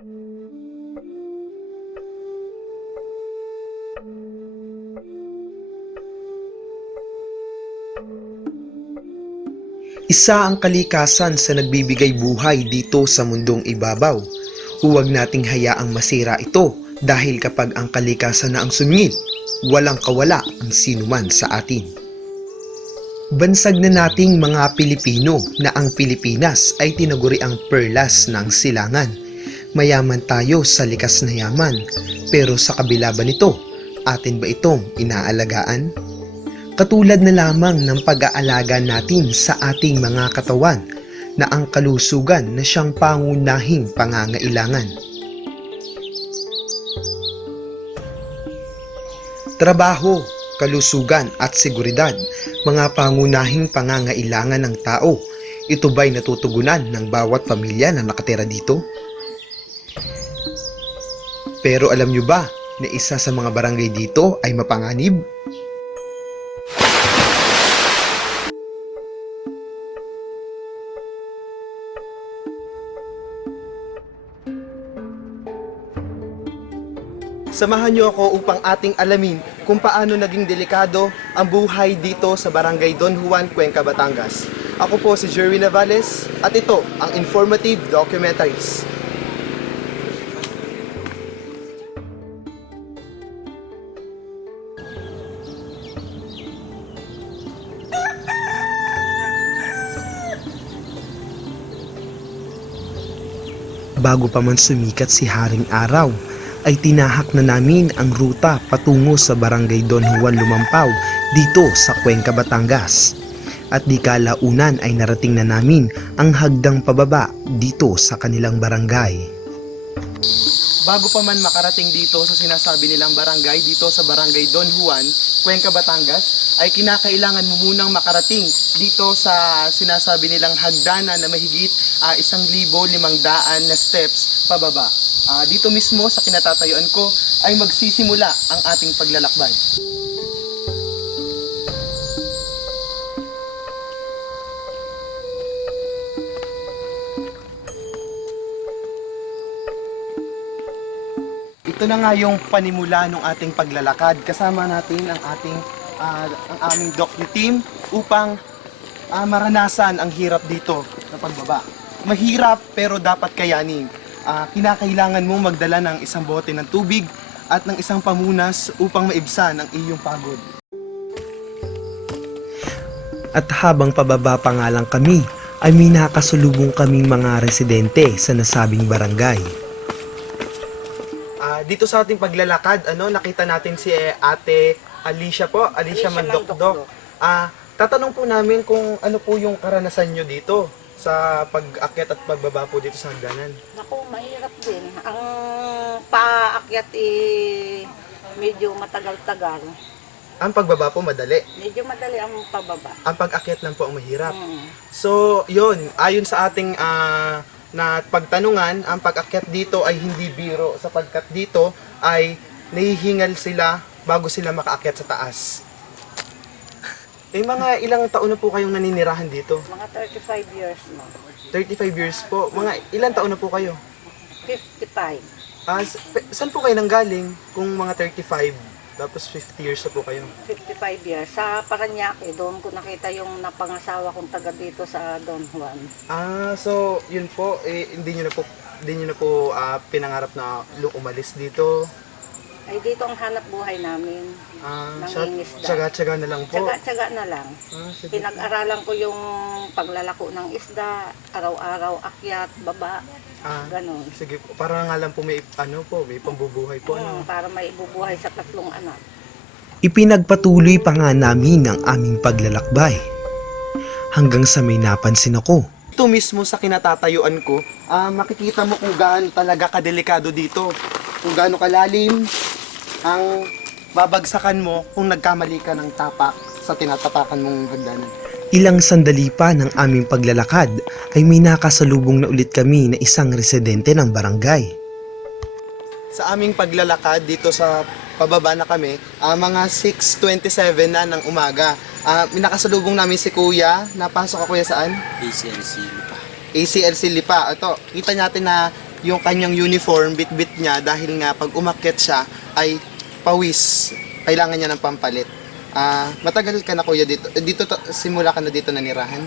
Isa ang kalikasan sa nagbibigay buhay dito sa mundong ibabaw. Huwag nating hayaang masira ito dahil kapag ang kalikasan na ang sumingit, walang kawala ang sinuman sa atin. Bansag na nating mga Pilipino na ang Pilipinas ay tinaguri ang perlas ng silangan. Mayaman tayo sa likas na yaman, pero sa kabila ba nito, atin ba itong inaalagaan? Katulad na lamang ng pag-aalaga natin sa ating mga katawan na ang kalusugan na siyang pangunahing pangangailangan. Trabaho, kalusugan at seguridad, mga pangunahing pangangailangan ng tao. Ito ba'y natutugunan ng bawat pamilya na nakatira dito? Pero alam nyo ba na isa sa mga barangay dito ay mapanganib? Samahan niyo ako upang ating alamin kung paano naging delikado ang buhay dito sa Barangay Don Juan, Cuenca, Batangas. Ako po si Jerwin Navales at ito ang Informative Documentaries. Bago pa man sumikat si Haring Araw, ay tinahak na namin ang ruta patungo sa Barangay Don Juan Lumampaw dito sa Cuenca, Batangas. At di kalaunan ay narating na namin ang hagdang pababa dito sa kanilang barangay. Bago pa man makarating dito sa sinasabi nilang barangay, dito sa Barangay Don Juan, Cuenca, Batangas, ay kinakailangan mo munang makarating dito sa sinasabi nilang hagdanan na mahigit 1,500 na steps pababa. Dito mismo sa kinatatayuan ko ay magsisimula ang ating paglalakbay. Ito na nga yung panimula ng ating paglalakad. Kasama natin ang aming docu team upang maranasan ang hirap dito na pagbaba. Mahirap pero dapat kayanin. Kinakailangan mo magdala ng isang bote ng tubig at ng isang pamunas upang maibsan ang iyong pagod. At habang pababa pa nga lang kami, ay may nakasalubong kaming mga residente sa nasabing barangay. Dito sa ating paglalakad, nakita natin si Ate Alicia po, Alicia Mandokdok. Tatanong po namin kung ano po yung karanasan nyo dito sa pag-akyat at pagbaba po dito sa hagdanan. Naku, mahirap din. Ang paakyat medyo matagal-tagal. Ang pagbaba po madali. Medyo madali ang pababa. Ang pag-akyat lang po ang mahirap. So, yun, ayon sa ating na pagtanungan, ang pag-akyat dito ay hindi biro sapagkat dito ay nahihingal sila bago sila makaakyat sa taas. Mga ilang taon na po kayong naninirahan dito? Mga 35 years na. 35 years po. Mga ilang taon na po kayo? 55. Saan po kayo nanggaling kung mga 35? Tapos 50 years na po kayo? 55 years. Sa Parañaque, doon ko nakita yung napangasawa kong taga dito sa Don Juan. So yun po, hindi nyo na po pinangarap na umalis dito? Ay, dito ang hanap buhay namin. Nangingisda. Tsaga-tsaga na lang po? Tsaga-tsaga na lang. Pinag-aralan ko yung paglalako ng isda, araw-araw, akyat, baba, ganon. Sige po, para nga lang po may pambubuhay po. Para may ibubuhay sa 3 anak. Ipinagpatuloy pa nga namin ang aming paglalakbay. Hanggang sa may napansin ako. Ito mismo sa kinatatayuan ko, makikita mo kung gaano talaga kadelikado dito. Kung gaano kalalim ang babagsakan mo kung nagkamali ka ng tapak sa tinatapakan mong hagdanan. Ilang sandali pa ng aming paglalakad ay may nakasalubong na ulit kami na isang residente ng barangay. Sa aming paglalakad dito sa pababa na kami, mga 6:27 na ng umaga. May nakasalubong namin si Kuya. Napasok ako kuya saan? ACLC Lipa. ACLC Lipa. Ito, kita natin na yung kanyang uniform, bit-bit niya dahil nga pag umakyat siya ay pawis. Kailangan niya ng pampalit. Matagal ka na kuya dito. Simula ka na dito nanirahan?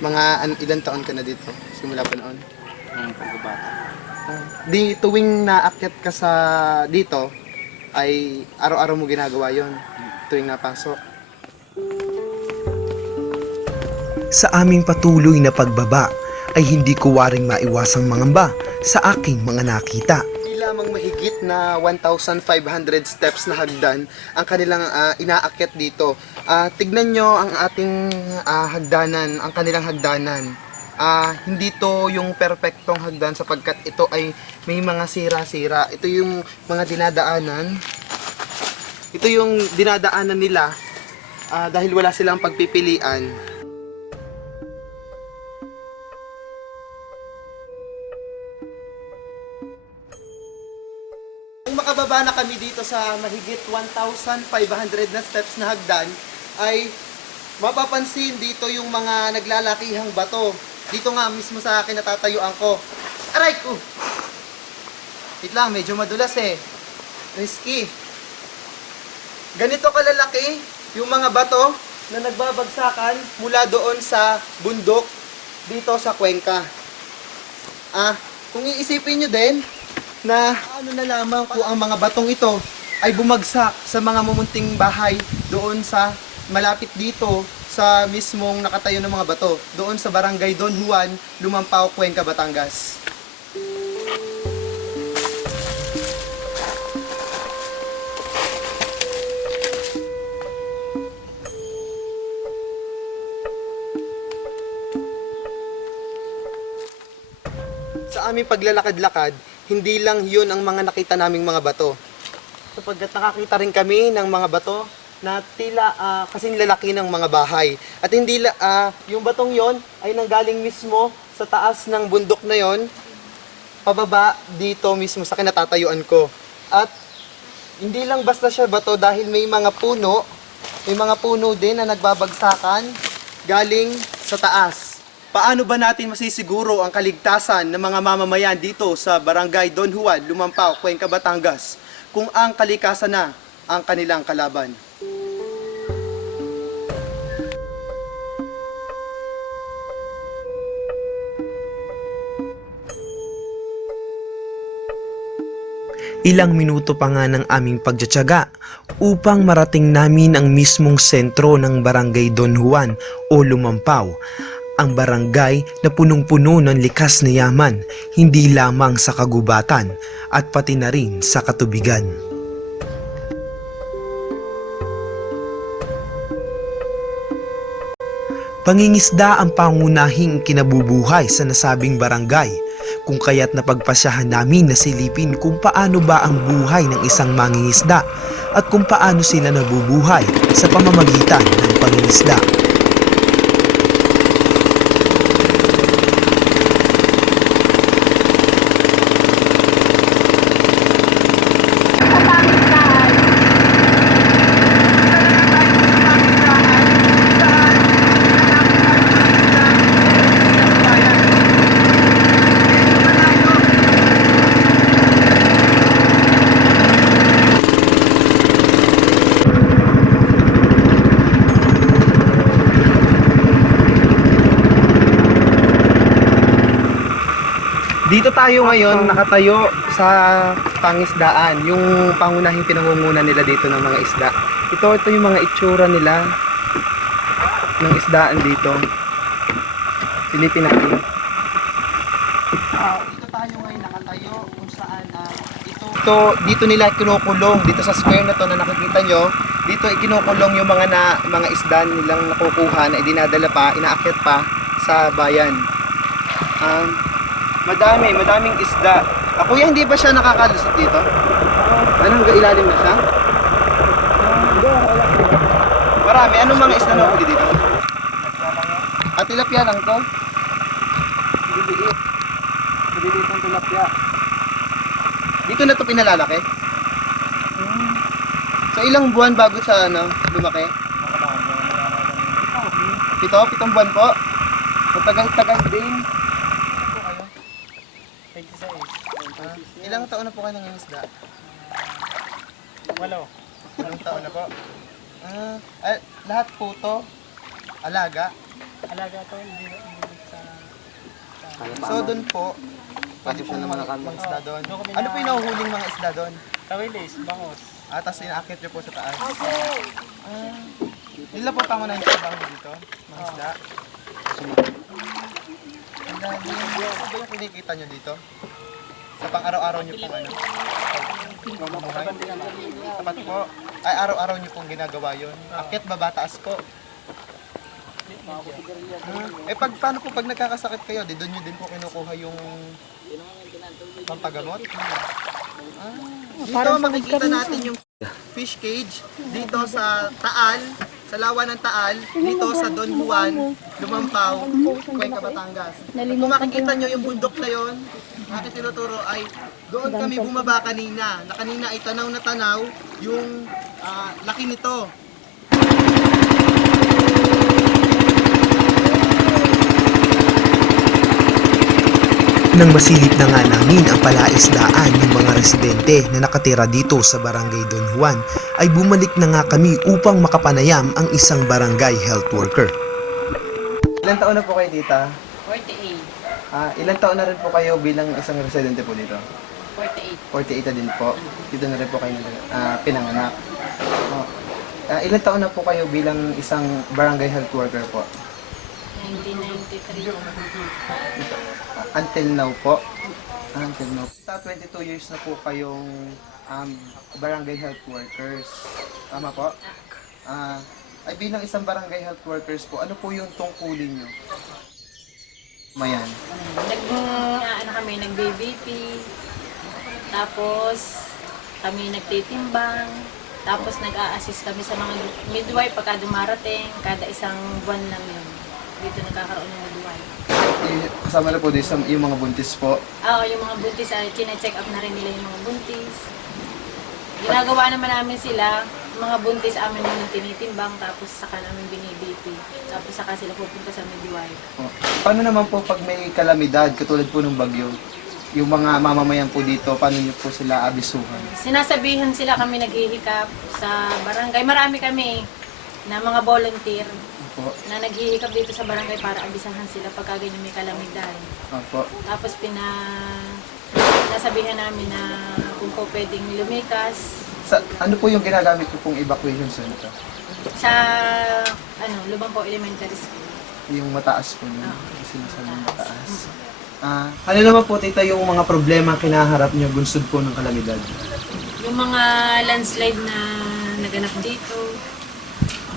Mga ilang taon ka na dito? Simula pa noon? Pagkabata. Di tuwing naakyat ka sa dito ay araw-araw mo ginagawa yon tuwing napasok. Sa aming patuloy na pagbaba ay hindi ko waring maiwasang mangamba sa aking mga nakita. Di lamang mahigit na 1,500 steps na hagdan ang kanilang inaakyat dito. Tignan nyo ang ating hagdanan, ang kanilang hagdanan. Hindi to yung perpektong hagdan sapagkat ito ay may mga sira-sira. Ito yung mga dinadaanan. Ito yung dinadaanan nila dahil wala silang pagpipilian. Kung makababa na kami dito sa mahigit 1,500 na steps na hagdan, ay mapapansin dito yung mga naglalakihang bato. Dito nga mismo sa akin natatayuan ko. Aray ko! Wait lang, medyo madulas eh. Risky. Ganito kalalaki yung mga bato na nagbabagsakan mula doon sa bundok dito sa Cuenca. Kung iisipin nyo din na ano na lamang kung ang mga batong ito ay bumagsak sa mga mumunting bahay doon sa malapit dito sa mismong nakatayo ng mga bato, doon sa barangay Don Juan, Lumampao, Cuenca, Batangas. Sa aming paglalakad-lakad, hindi lang yun ang mga nakita naming mga bato. Sapagkat nakakita rin kami ng mga bato na tila kasing lalaki ng mga bahay. At hindi yung batong yon ay nanggaling mismo sa taas ng bundok na yon, pababa dito mismo sa kinatatayuan ko. At hindi lang basta siya bato dahil may mga puno din na nagbabagsakan galing sa taas. Paano ba natin masisiguro ang kaligtasan ng mga mamamayan dito sa Barangay Don Juan, Lumampao, Cuenca, Batangas kung ang kalikasan na ang kanilang kalaban? Ilang minuto pa nga ng aming pagtsatsaga upang marating namin ang mismong sentro ng Barangay Don Juan o Lumampao. Ang barangay na punong-puno ng likas na yaman, hindi lamang sa kagubatan at pati na rin sa katubigan. Pangingisda ang pangunahing kinabubuhay sa nasabing barangay, kung kaya't napagpasyahan namin na silipin kung paano ba ang buhay ng isang mangingisda at kung paano sila nabubuhay sa pamamagitan ng pangingisda. Dito tayo ngayon nakatayo sa pangisdaan, yung pangunahing pinangungunan nila dito ng mga isda. Ito yung mga itsura nila ng isdaan dito. Silipin natin. Dito tayo ngayon nakatayo kung saan dito nila kinukulong dito sa square na to na nakikita nyo. Dito ikinukulong yung mga isda nilang nakukuha na idinadala pa, inaakyat pa sa bayan. Madaming isda. Kuya, hindi ba siya nakakalusot dito? Anong ilalim na siya? Marami. Anong mga isda na huli dito? Tilapia lang to? Maliliit ang tilapia. Dito na to pinalalaki? So ilang buwan bago sa lumaki? 7 buwan po? Matagal-tagal din. 26. Ilang taon na po kayo nangingisda? 8. Ilang taon na po? Lahat po to, alaga. Alaga to, hindi sa... So doon po, pwede po naman mga isda doon. Ano po yung nahuhuling mga isda doon? Tawilis, bangos. Tapos inaakit nyo po sa taas. Ilan po pangunahin sa trabaho dito? Mga isda? Ang dami. Ano ba yung kinikita nyo dito? Sa pang-araw-araw nyo pong ano? Buhay? Sapat po. Ay, araw-araw nyo pong ginagawa yun. Akit ba ba? Taas po? Paano po pag nagkakasakit kayo, di doon nyo din po kinukuha yung pampagamot? Dito makikita natin yung fish cage dito sa Taal, sa Lawa ng Taal, dito sa Don Juan, Lumampao, Cuenca, Batangas. Kung makikita nyo yung bundok na yon, aking tinuturo ay doon kami bumaba kanina. Na kanina ay tanaw na tanaw yung laki nito. Nang masilip na nga namin ang palaisdaan ng mga residente na nakatira dito sa Barangay Don Juan, ay bumalik na nga kami upang makapanayam ang isang barangay health worker. Ilang taon na po kayo dito? 48. Ilang taon na rin po kayo bilang isang residente po dito? 48. 48 na din po. Dito na rin po kayo pinanganak. Ilang taon na po kayo bilang isang barangay health worker po? 1993. Until now po? Until now. 22 years na po kayong barangay health workers. Tama po? Ay bilang isang barangay health workers po, ano po yung tungkulin nyo? Mayan. Nag-BBP, tapos kami nagtitimbang, tapos nag-a-assist kami sa mga midwife pagka dumarating, kada isang buwan lang yun. Dito nagkakaroon ng midwife. Kasama na po dito yung mga buntis po. Oo, yung mga buntis, kine-check up na rin nila yung mga buntis. Ginagawa naman namin sila, mga buntis amin yung tinitimbang, tapos saka namin binibp. Tapos saka sila pupunta sa midwife. Paano naman po pag may kalamidad, katulad po ng bagyo? Yung mga mamamayan po dito, paano nyo po sila abisuhan? Sinasabihan sila kami naghihikap sa barangay. Marami kami na mga volunteer Opo. na naghihikap dito sa barangay para abisahan sila pagka ganyan may kalamidad. Opo. Tapos nasabihan namin na kung po pwedeng lumikas Ano po yung ginagamit ko pong evacuation center? sa Lumampao Elementary School. Yung mataas po nun. Sinasabi yung mataas. Ano naman po tita yung mga problema kinaharap nyo gunsod po ng kalamidad? Yung mga landslide na naganap dito.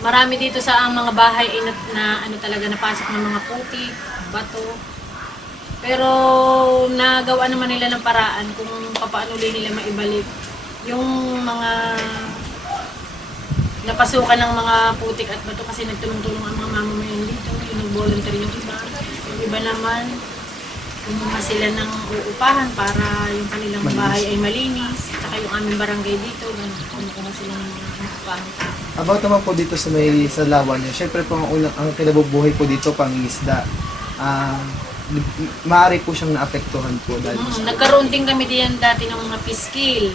Marami dito sa ang mga bahay ay na talaga napasok ng mga putik, bato. Pero nagawa naman nila ng paraan kung paano nila maibalik yung mga napasukan ng mga putik at bato kasi nagtulong-tulong ang mga mamamayan dito. Yung nag-volunteer yung iba. Yung iba naman, kumuha sila ng uupahan para yung kanilang bahay ay malinis. Saka yung aming barangay dito, kumuha sila ng mga uupahan. About naman po dito sa Lawa nyo, syempre po ang kinabubuhay po dito pangingisda. Maaari po siyang naapektuhan po dahil sa... Nagkaroon din kami diyan dati ng mga piskil.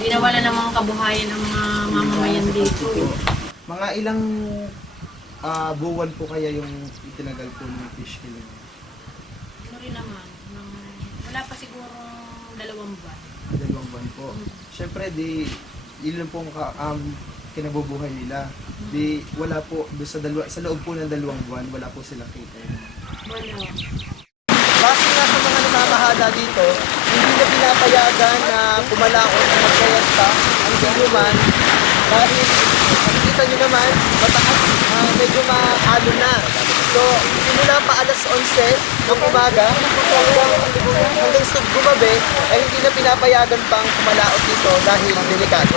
Dinawala ng mga kabuhayan ng mga mamamayan dito. Mga ilang buwan po kaya yung itinagal po ng fish kill? Ano rin naman, wala pa siguro 2 buwan. 2 buwan po. Syempre yun lang po kinabubuhay nila. Di wala po sa loob po ng 2 buwan, wala po silang kita. Wala. Base nga sa mga namamahala dito, hindi na pinapayagan na pumalaon o magkayasta ang siluman dahil nakikita nyo naman, mataas, medyo maalo na. So, simula pa alas 11 ng umaga hanggang gumabi ay hindi na pinapayagan pang pumalaot dito dahil delikado.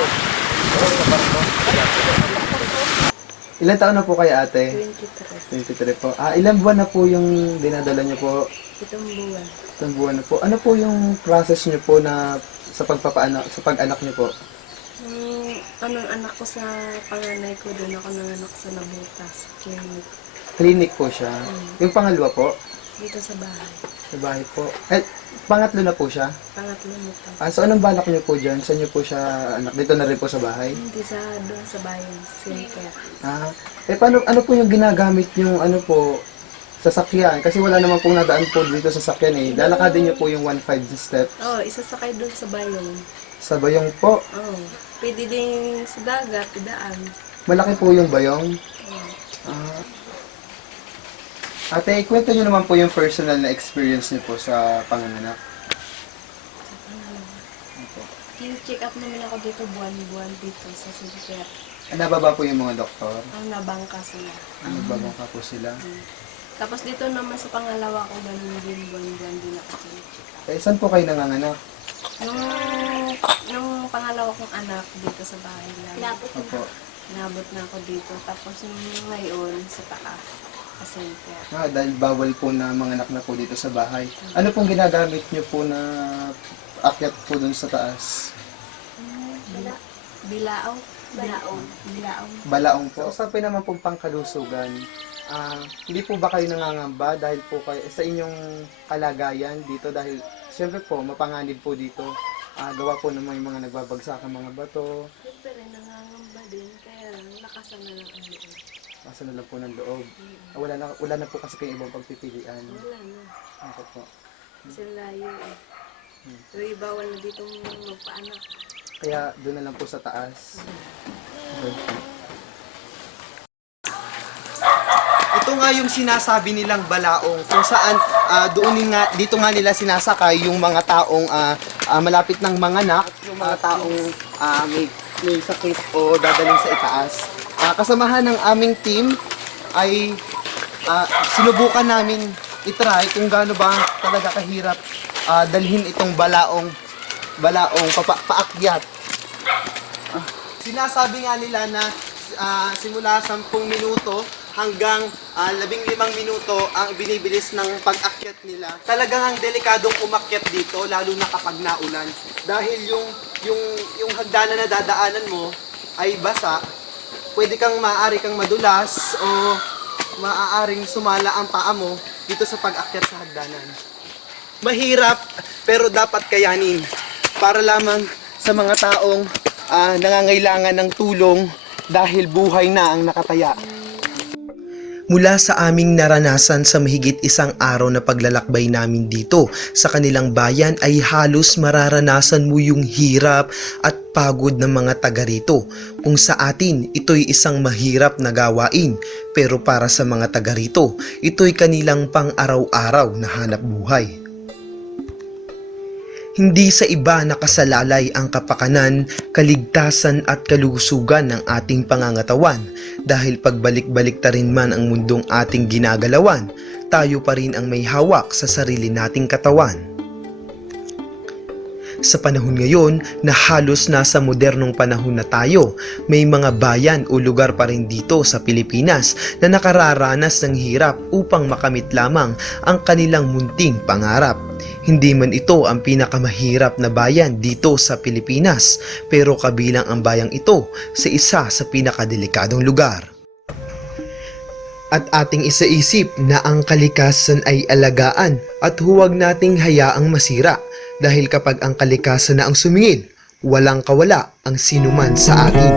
Ilan taon na po kayo ate? 23 po. Ilang buwan na po yung dinadala niyo po? 7 buwan. 7 buwan na po. Ano po yung process niyo po na sa pag-anak niyo po? Anong anak ko sa panganay ko, doon ako nanganak sa Nabutas, clinic, Clinic po siya. Yung pangalawa po? dito sa bahay. Sa bahay po. Pangatlo na po siya? Pangatlo nito. So anong balak niyo po dyan? Saan niyo po siya anak? Dito na rin po sa bahay? Hindi doon sa bayan, center. Ano po yung ginagamit yung sasakyan? Kasi wala naman pong nadaan po dito sa sasakyan eh. Lalakadin niyo po yung 1.5 step. Isasakay doon sa bayan. Sa bayong po. Pwede din sa dagat, idaan. Malaki po yung bayong. Ate, kwento niyo naman po yung personal na experience niyo po sa panganganak. Check up naman ako dito buwan-buwan dito sa center. Nababa po yung mga doktor? Nabangka sila. Nababangka po sila? Tapos dito naman sa pangalawa ko, ganun din, buwan-buwan din ako check up. Saan po kayo nanganganak? Nung pangalawa kong anak dito sa bahay lang. Opo. Nabot na ako dito. Tapos ngayon sa taas, sa center. Dahil bawal po na manganak na po dito sa bahay. Ano pong ginagamit niyo po na akyat po dun sa taas? Bilao. Balaong po. Usapin naman pong pangkalusugan. Hindi po ba kayo nangangamba dahil po kayo sa inyong kalagayan dito dahil siyempre po mapanganib po dito. Gawa po naman yung mga nagbabagsak ng mga bato. Siyempre nangangamba din kaya lakasan na lang ang loob. Masa na lang po ng loob. Wala na po kasi kayong ibang pagpipilian. Wala na. Ako po. Kasi layo eh. Pero bawal na dito magpaanak. Kaya doon na lang po sa taas. Doon po. Ito nga yung sinasabi nilang balaong kung saan dito nga nila sinasakay yung mga taong malapit ng manganak, yung mga taong may sakit o dadaling sa itaas. Kasamahan ng aming team ay sinubukan namin itry kung gaano ba talaga kahirap dalhin itong balaong paakyat. Sinasabi nga nila na simula 10 minuto hanggang 15 minuto ang binibilis ng pag-akyat nila. Talagang ang delikadong umakyat dito lalo na kapag naulan dahil yung hagdanan na dadaanan mo ay basa. Maaari kang madulas o maaaring sumala ang paa mo dito sa pag-akyat sa hagdanan. Mahirap pero dapat kayanin para lamang sa mga taong nangangailangan ng tulong dahil buhay na ang nakataya. Mula sa aming naranasan sa mahigit 1 araw na paglalakbay namin dito sa kanilang bayan ay halos mararanasan mo yung hirap at pagod ng mga taga rito. Kung sa atin, ito'y isang mahirap na gawain, pero para sa mga taga rito, ito'y kanilang pang-araw-araw na hanap buhay. Hindi sa iba nakasalalay ang kapakanan, kaligtasan at kalusugan ng ating pangangatawan dahil pagbalik-balik ta rin man ang mundong ating ginagalawan, tayo pa rin ang may hawak sa sarili nating katawan. Sa panahon ngayon na halos nasa modernong panahon na tayo, may mga bayan o lugar pa rin dito sa Pilipinas na nakararanas ng hirap upang makamit lamang ang kanilang munting pangarap. Hindi man ito ang pinakamahirap na bayan dito sa Pilipinas, pero kabilang ang bayang ito sa isa sa pinakadelikadong lugar. At ating isaisip na ang kalikasan ay alagaan at huwag nating hayaang masira dahil kapag ang kalikasan na ang sumingil, walang kawala ang sinuman sa atin.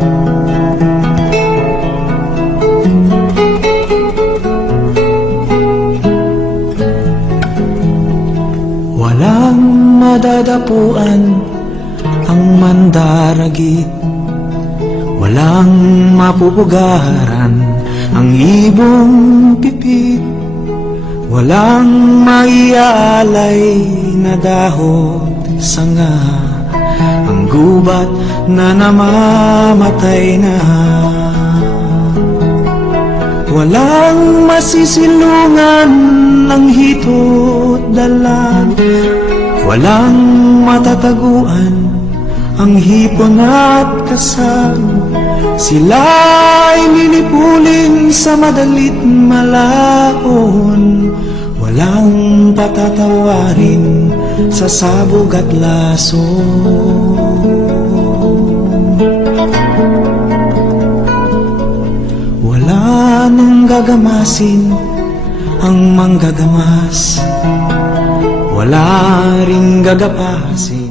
Walang madadapuan ang mandaragit, walang mapupugaran ang ibong pipit, walang maialay na dahon sanga, ang gubat na namamatay na. Walang masisilungan ng hito't dalan, walang matataguan ang hipon at kasal. Sila'y lilipulin sa madalit malaon, walang patatawarin sa sabog at laso. Wala nang gagamasin ang manggagamas, wala ring gagapasin.